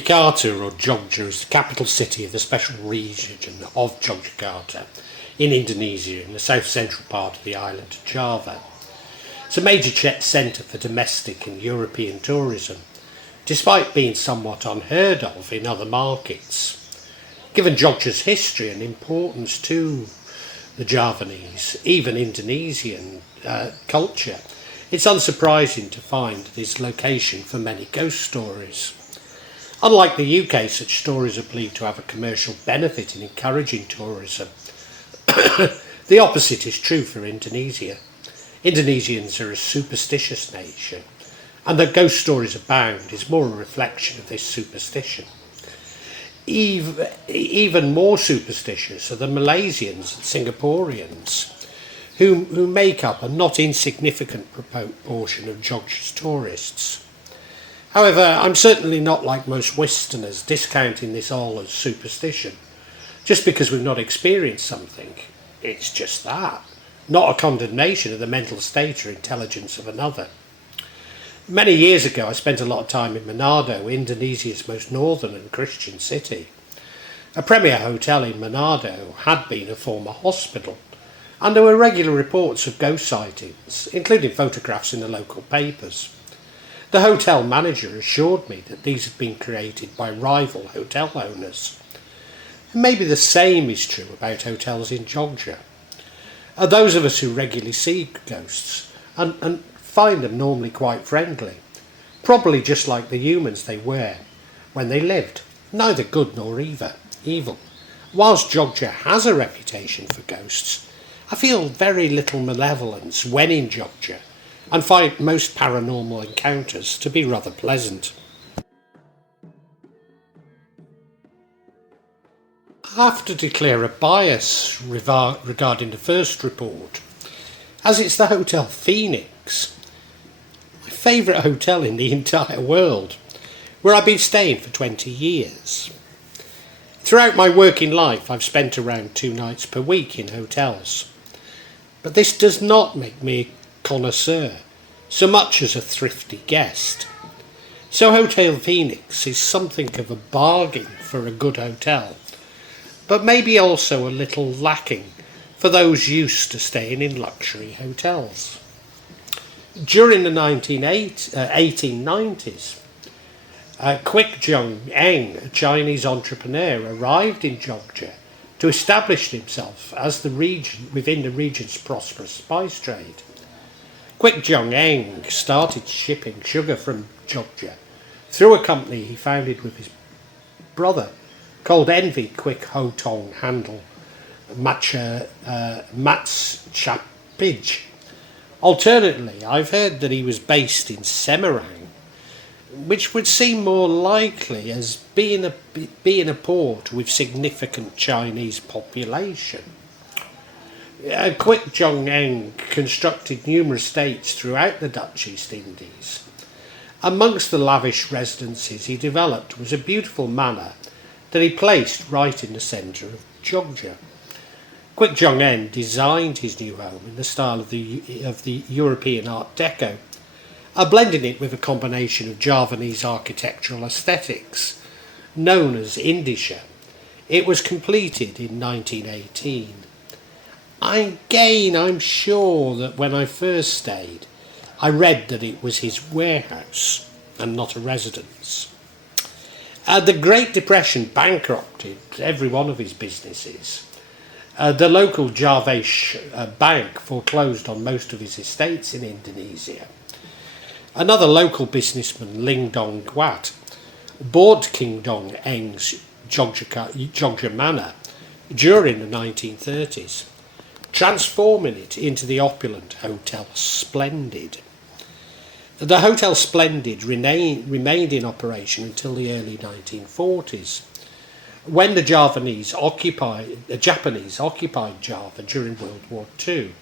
Yogyakarta, or Jogja, is the capital city of the special region of Yogyakarta in Indonesia, in the south-central part of the island of Java. It's a major centre for domestic and European tourism, despite being somewhat unheard of in other markets. Given Jogja's history and importance to the Javanese, even Indonesian culture, it's unsurprising to find this location for many ghost stories. Unlike the UK, such stories are believed to have a commercial benefit in encouraging tourism. The opposite is true for Indonesia. Indonesians are a superstitious nation, and that ghost stories abound is more a reflection of this superstition. Even more superstitious are the Malaysians and Singaporeans, who make up a not insignificant proportion of Jogja's tourists. However, I'm certainly not like most Westerners discounting this all as superstition. Just because we've not experienced something, it's just that, not a condemnation of the mental state or intelligence of another. Many years ago, I spent a lot of time in Manado, Indonesia's most northern and Christian city. A premier hotel in Manado had been a former hospital, and there were regular reports of ghost sightings, including photographs in the local papers. The hotel manager assured me that these had been created by rival hotel owners. And maybe the same is true about hotels in Jogja. Those of us who regularly see ghosts and find them normally quite friendly, probably just like the humans they were when they lived, neither good nor evil. Whilst Jogja has a reputation for ghosts, I feel very little malevolence when in Jogja, and find most paranormal encounters to be rather pleasant. I have to declare a bias regarding the first report, as it's the Hotel Phoenix, my favourite hotel in the entire world, where I've been staying for 20 years. Throughout my working life, I've spent around 2 nights per week in hotels, but this does not make me a connoisseur so much as a thrifty guest. So Hotel Phoenix is something of a bargain for a good hotel, but maybe also a little lacking for those used to staying in luxury hotels. During the 1890s, Kwik Jung Eng, a Chinese entrepreneur, arrived in Jogja to establish himself as within the region's prosperous spice trade. Kwik Jung Eng started shipping sugar from Jogja through a company he founded with his brother, called Envy Kwik Ho Tong Handle Mats Chapij. Alternately, I've heard that he was based in Semarang, which would seem more likely as being a port with significant Chinese population. Kwik Jung Eng constructed numerous estates throughout the Dutch East Indies. Amongst the lavish residences he developed was a beautiful manor that he placed right in the centre of Jogja. Kwik Jung Eng designed his new home in the style of the European Art Deco, blending it with a combination of Javanese architectural aesthetics, known as Indische. It was completed in 1918. I'm sure that when I first stayed, I read that it was his warehouse and not a residence. The Great Depression bankrupted every one of his businesses. The local Javase bank foreclosed on most of his estates in Indonesia. Another local businessman, Ling Dong Gwat, bought King Dong Eng's Jogja Manor during the 1930s, transforming it into the opulent Hotel Splendid. The Hotel Splendid remained in operation until the early 1940s, when the Japanese occupied Java during World War II.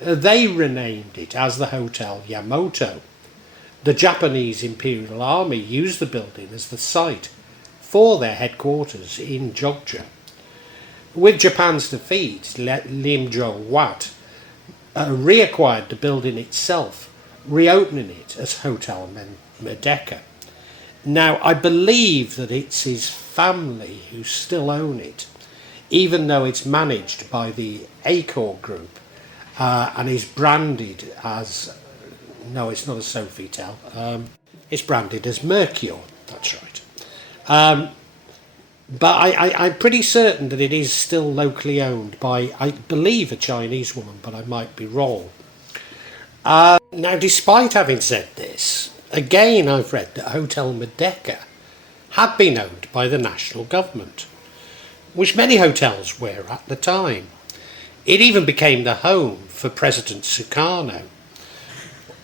They renamed it as the Hotel Yamato. The Japanese Imperial Army used the building as the site for their headquarters in Jogja. With Japan's defeat, Lim Jo-wat reacquired the building itself, reopening it as Hotel Merdeka. Now, I believe that it's his family who still own it, even though it's managed by the Acor Group and is branded as... No, it's not a Sofitel. It's branded as Mercure, that's right. But I'm pretty certain that it is still locally owned by, I believe, a Chinese woman, but I might be wrong. Now, despite having said this, again I've read that Hotel Merdeka had been owned by the national government, which many hotels were at the time. It even became the home for President Sukarno.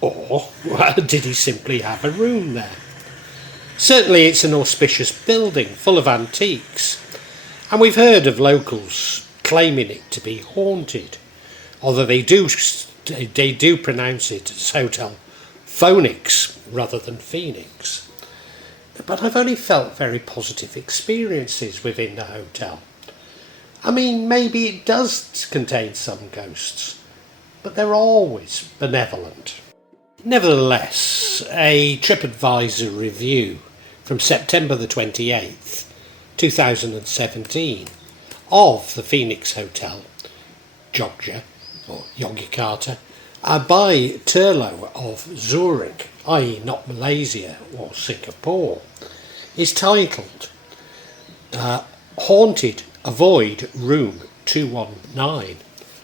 Or did he simply have a room there? Certainly it's an auspicious building full of antiques, and we've heard of locals claiming it to be haunted, although they do pronounce it as Hotel Phoenix rather than Phoenix. But I've only felt very positive experiences within the hotel. I mean, maybe it does contain some ghosts, but they're always benevolent. Nevertheless, a TripAdvisor review from September the 28th, 2017, of the Phoenix Hotel, Jogja, or Yogyakarta, by Turlo of Zurich, i.e. not Malaysia or Singapore, is titled Haunted, Avoid Room 219,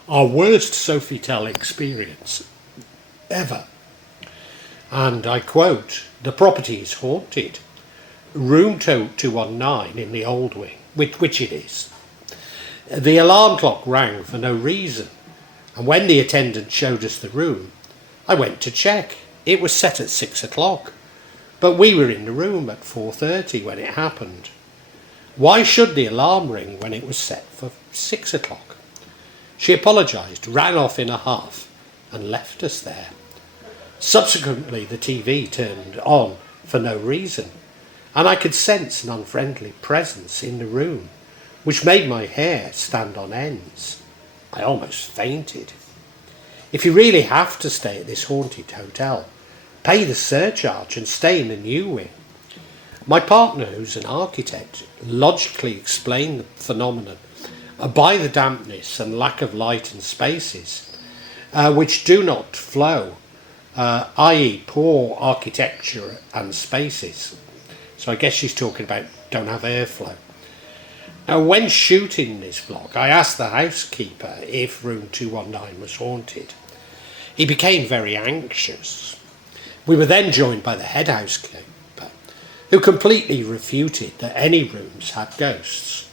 Our Worst Sofitel Experience Ever. And I quote, "The property is haunted. Room 219 in the old wing," which it is. The alarm clock rang for no reason, and when the attendant showed us the room, I went to check. It was set at 6 o'clock, but we were in the room at 4:30 when it happened. Why should the alarm ring when it was set for 6 o'clock? She apologised, ran off in a huff, and left us there. Subsequently, the TV turned on for no reason, and I could sense an unfriendly presence in the room, which made my hair stand on ends. I almost fainted. If you really have to stay at this haunted hotel, pay the surcharge and stay in the new wing. My partner, who's an architect, logically explained the phenomenon by the dampness and lack of light and spaces, which do not flow, i.e. poor architecture and spaces. So I guess she's talking about don't have airflow. Now, when shooting this vlog, I asked the housekeeper if room 219 was haunted. He became very anxious. We were then joined by the head housekeeper, who completely refuted that any rooms had ghosts.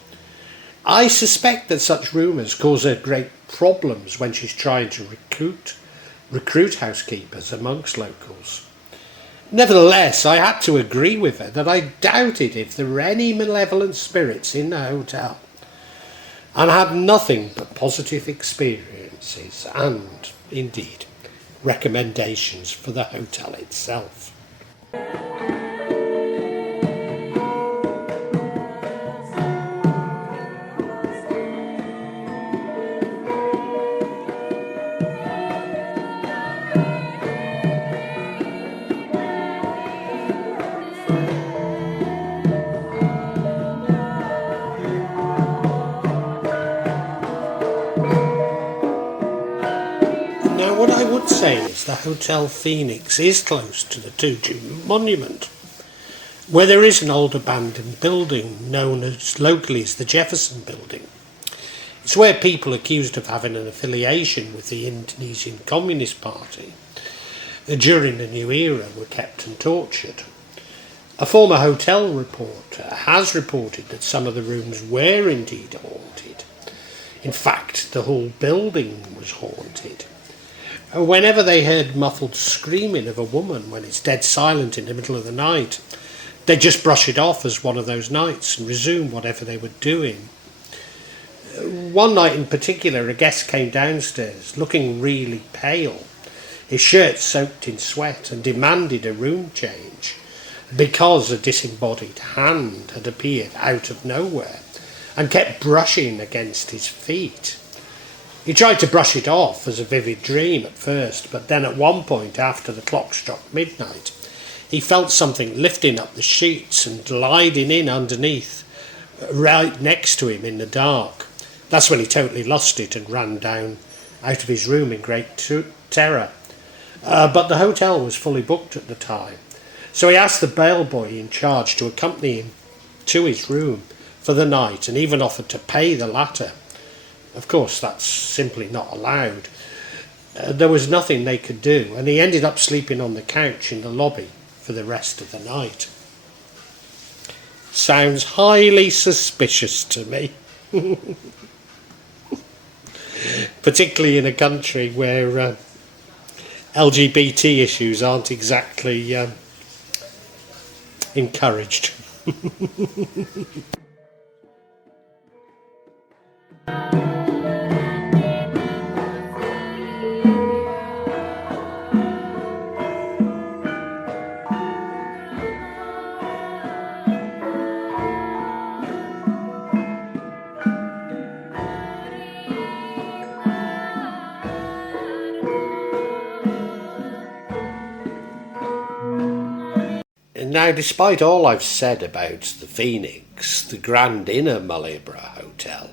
I suspect that such rumours cause her great problems when she's trying to recruit housekeepers amongst locals. Nevertheless, I had to agree with her that I doubted if there were any malevolent spirits in the hotel, and had nothing but positive experiences and, indeed, recommendations for the hotel itself. What I would say is the Hotel Phoenix is close to the Tuhu monument, where there is an old abandoned building known as locally as the Jefferson building. It's where people accused of having an affiliation with the Indonesian Communist Party during the new era were kept and tortured. A former hotel reporter has reported that some of the rooms were indeed haunted. In fact, the whole building was haunted. Whenever they heard muffled screaming of a woman when it's dead silent in the middle of the night, they just brush it off as one of those nights and resume whatever they were doing. One night in particular, a guest came downstairs looking really pale, his shirt soaked in sweat, and demanded a room change because a disembodied hand had appeared out of nowhere and kept brushing against his feet. He tried to brush it off as a vivid dream at first, but then at one point after the clock struck midnight, he felt something lifting up the sheets and gliding in underneath, right next to him in the dark. That's when he totally lost it and ran down out of his room in great terror. But the hotel was fully booked at the time, so he asked the bellboy in charge to accompany him to his room for the night and even offered to pay the latter. Of course, that's simply not allowed. There was nothing they could do, and he ended up sleeping on the couch in the lobby for the rest of the night. Sounds highly suspicious to me. Particularly in a country where LGBT issues aren't exactly encouraged. Now, despite all I've said about the Phoenix, the Grand Inner Malioboro Hotel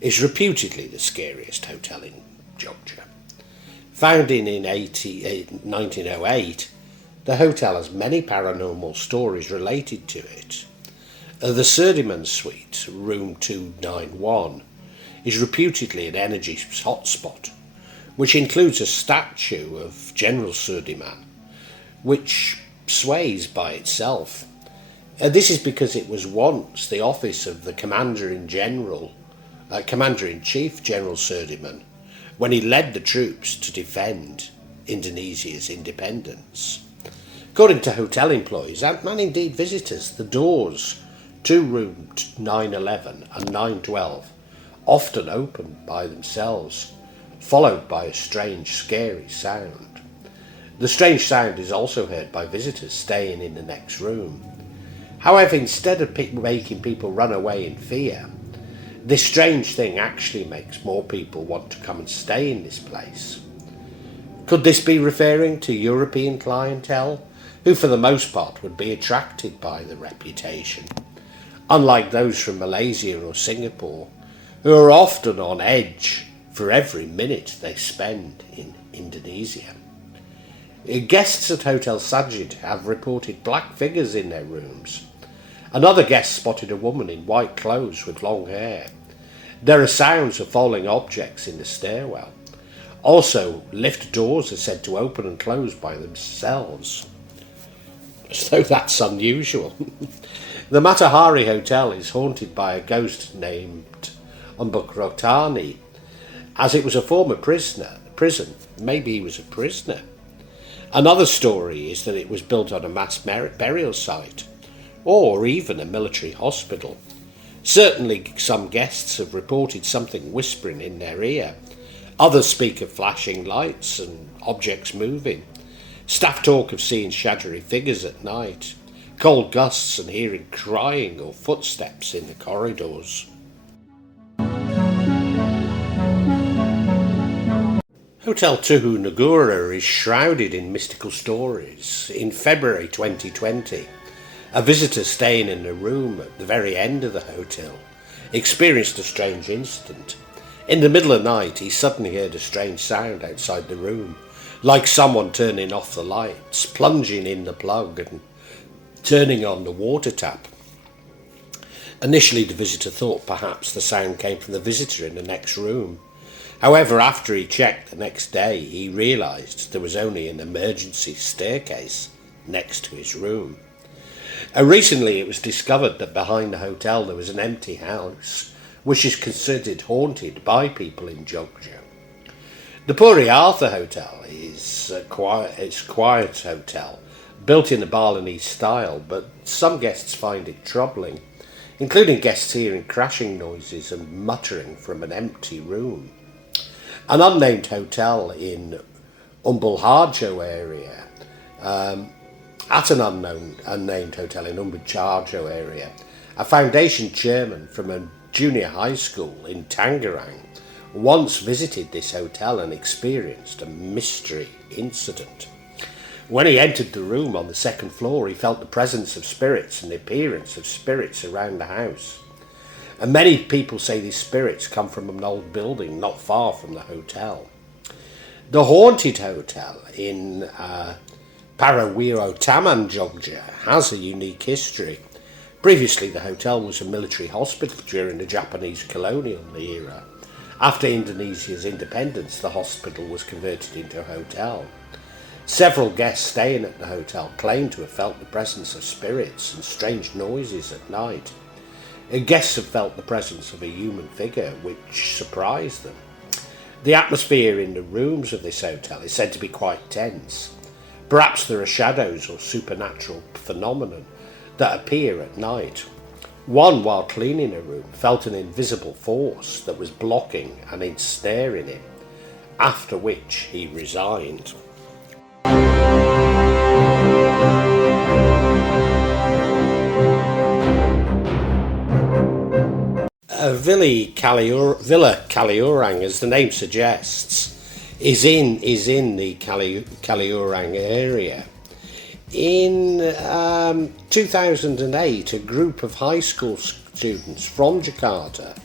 is reputedly the scariest hotel in Jogja. Founded in 1908, the hotel has many paranormal stories related to it. The Surdiman Suite, room 291, is reputedly an energy hotspot, which includes a statue of General Surdiman, which sways by itself. This is because it was once the office of the Commander-in-Chief General Surdiman, when he led the troops to defend Indonesia's independence. According to hotel employees and indeed visitors, the doors to room 911 and 912 often open by themselves, followed by a strange, scary sound. The strange sound is also heard by visitors staying in the next room. However, instead of making people run away in fear, this strange thing actually makes more people want to come and stay in this place. Could this be referring to European clientele, who for the most part would be attracted by the reputation, unlike those from Malaysia or Singapore, who are often on edge for every minute they spend in Indonesia? Guests at Hotel Sajid have reported black figures in their rooms. Another guest spotted a woman in white clothes with long hair. There are sounds of falling objects in the stairwell. Also, lift doors are said to open and close by themselves. So that's unusual. The Matahari Hotel is haunted by a ghost named Ambarukmo, as it was a former prison. Maybe he was a prisoner. Another story is that it was built on a mass burial site, or even a military hospital. Certainly some guests have reported something whispering in their ear. Others speak of flashing lights and objects moving. Staff talk of seeing shadowy figures at night, cold gusts and hearing crying or footsteps in the corridors. Hotel Tuhu Nugraha is shrouded in mystical stories. In February 2020, a visitor staying in a room at the very end of the hotel experienced a strange incident. In the middle of the night, he suddenly heard a strange sound outside the room, like someone turning off the lights, plunging in the plug and turning on the water tap. Initially, the visitor thought perhaps the sound came from the visitor in the next room. However, after he checked the next day, he realised there was only an emergency staircase next to his room. Recently, it was discovered that behind the hotel there was an empty house, which is considered haunted by people in Jogja. The Puri Artha Hotel is a quiet hotel, built in the Balinese style, but some guests find it troubling, including guests hearing crashing noises and muttering from an empty room. An unnamed hotel in Umbalharjo area, at an unnamed hotel in Umbalharjo area, a foundation chairman from a junior high school in Tangerang once visited this hotel and experienced a mystery incident. When he entered the room on the second floor, he felt the presence of spirits and the appearance of spirits around the house. And many people say these spirits come from an old building not far from the hotel. The Haunted Hotel in Prawirotaman, Jogja, has a unique history. Previously, the hotel was a military hospital during the Japanese colonial era. After Indonesia's independence, the hospital was converted into a hotel. Several guests staying at the hotel claimed to have felt the presence of spirits and strange noises at night. Guests have felt the presence of a human figure, which surprised them. The atmosphere in the rooms of this hotel is said to be quite tense. Perhaps there are shadows or supernatural phenomena that appear at night. One, while cleaning a room, felt an invisible force that was blocking and ensnaring him, after which he resigned. Villa Kaliurang, as the name suggests, is in the Kaliurang area. In 2008, a group of high school students from Jakarta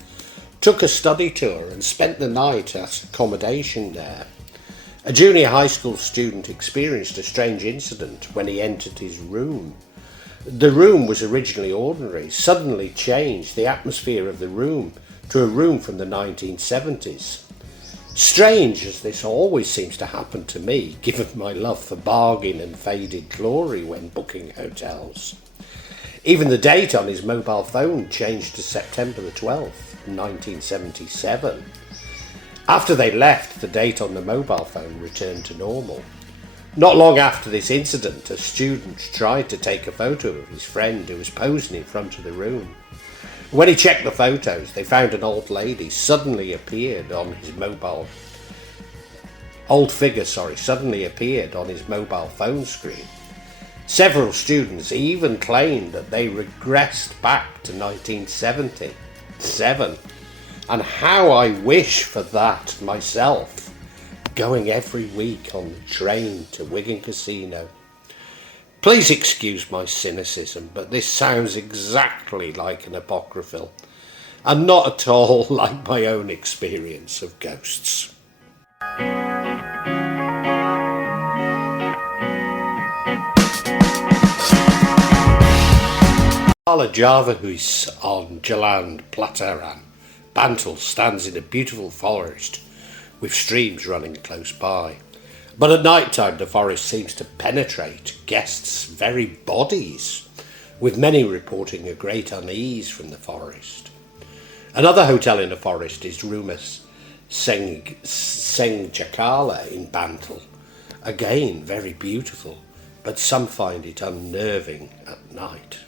took a study tour and spent the night at accommodation there. A junior high school student experienced a strange incident when he entered his room. The room was originally ordinary, suddenly changed the atmosphere of the room to a room from the 1970s. Strange as this always seems to happen to me, given my love for bargain and faded glory when booking hotels. Even the date on his mobile phone changed to September the 12th, 1977. After they left, the date on the mobile phone returned to normal. Not long after this incident, a student tried to take a photo of his friend who was posing in front of the room. When he checked the photos, they found an old lady suddenly appeared on his mobile phone screen. Several students even claimed that they regressed back to 1977. And how I wish for that myself, going every week on the train to Wigan Casino. Please excuse my cynicism, but this sounds exactly like an apocryphal, and not at all like my own experience of ghosts. Upala Java Huise on Jalan Plataran, Bantul, stands in a beautiful forest with streams running close by. But at night time the forest seems to penetrate guests' very bodies, with many reporting a great unease from the forest. Another hotel in the forest is Rumah Sengjakala in Bantul. Again, very beautiful, but some find it unnerving at night.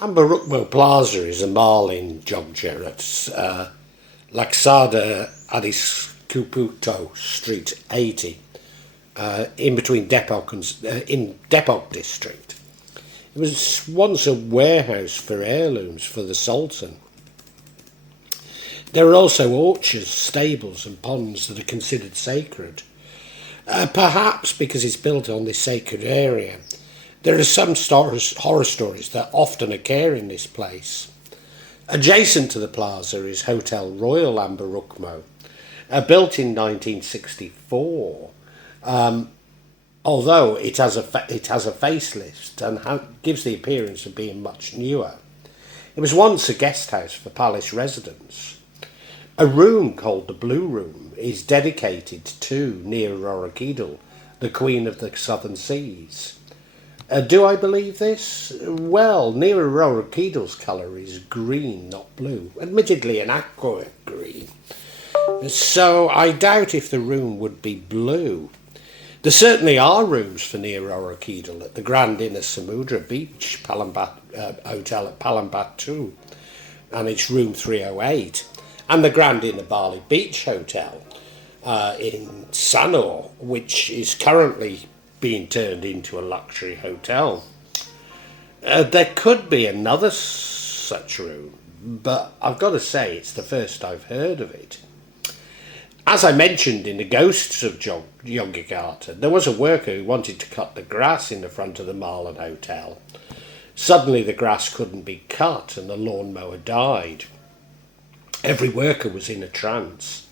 Ambarukmo Plaza is a mall in Jogja at Laksada Adiskuputo Street 80, in between Depok and in Depok district. It was once a warehouse for heirlooms for the Sultan. There are also orchards, stables and ponds that are considered sacred, perhaps because it's built on this sacred area. There are some horror stories that often occur in this place. Adjacent to the plaza is Hotel Royal Ambarukmo, built in 1964, although it has a facelift and gives the appearance of being much newer. It was once a guest house for palace residents. A room called the Blue Room is dedicated to Nia Rorokidal, the Queen of the Southern Seas. Do I believe this? Well, Nia Rorokidal's colour is green, not blue, admittedly an aqua green. So I doubt if the room would be blue. There certainly are rooms for Nia Rorokidal at the Grand Inner Samudra Beach Hotel at Palembang, and it's room 308, and the Grand Inner Bali Beach Hotel in Sanur, which is currently being turned into a luxury hotel. There could be another such room, but I've got to say it's the first I've heard of it. As I mentioned in the Ghosts of Yogyakarta, there was a worker who wanted to cut the grass in the front of the Matahari Hotel. Suddenly the grass couldn't be cut and the lawnmower died. Every worker was in a trance.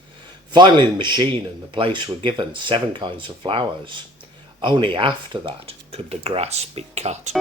Finally the machine and the place were given 7 kinds of flowers. Only after that could the grass be cut.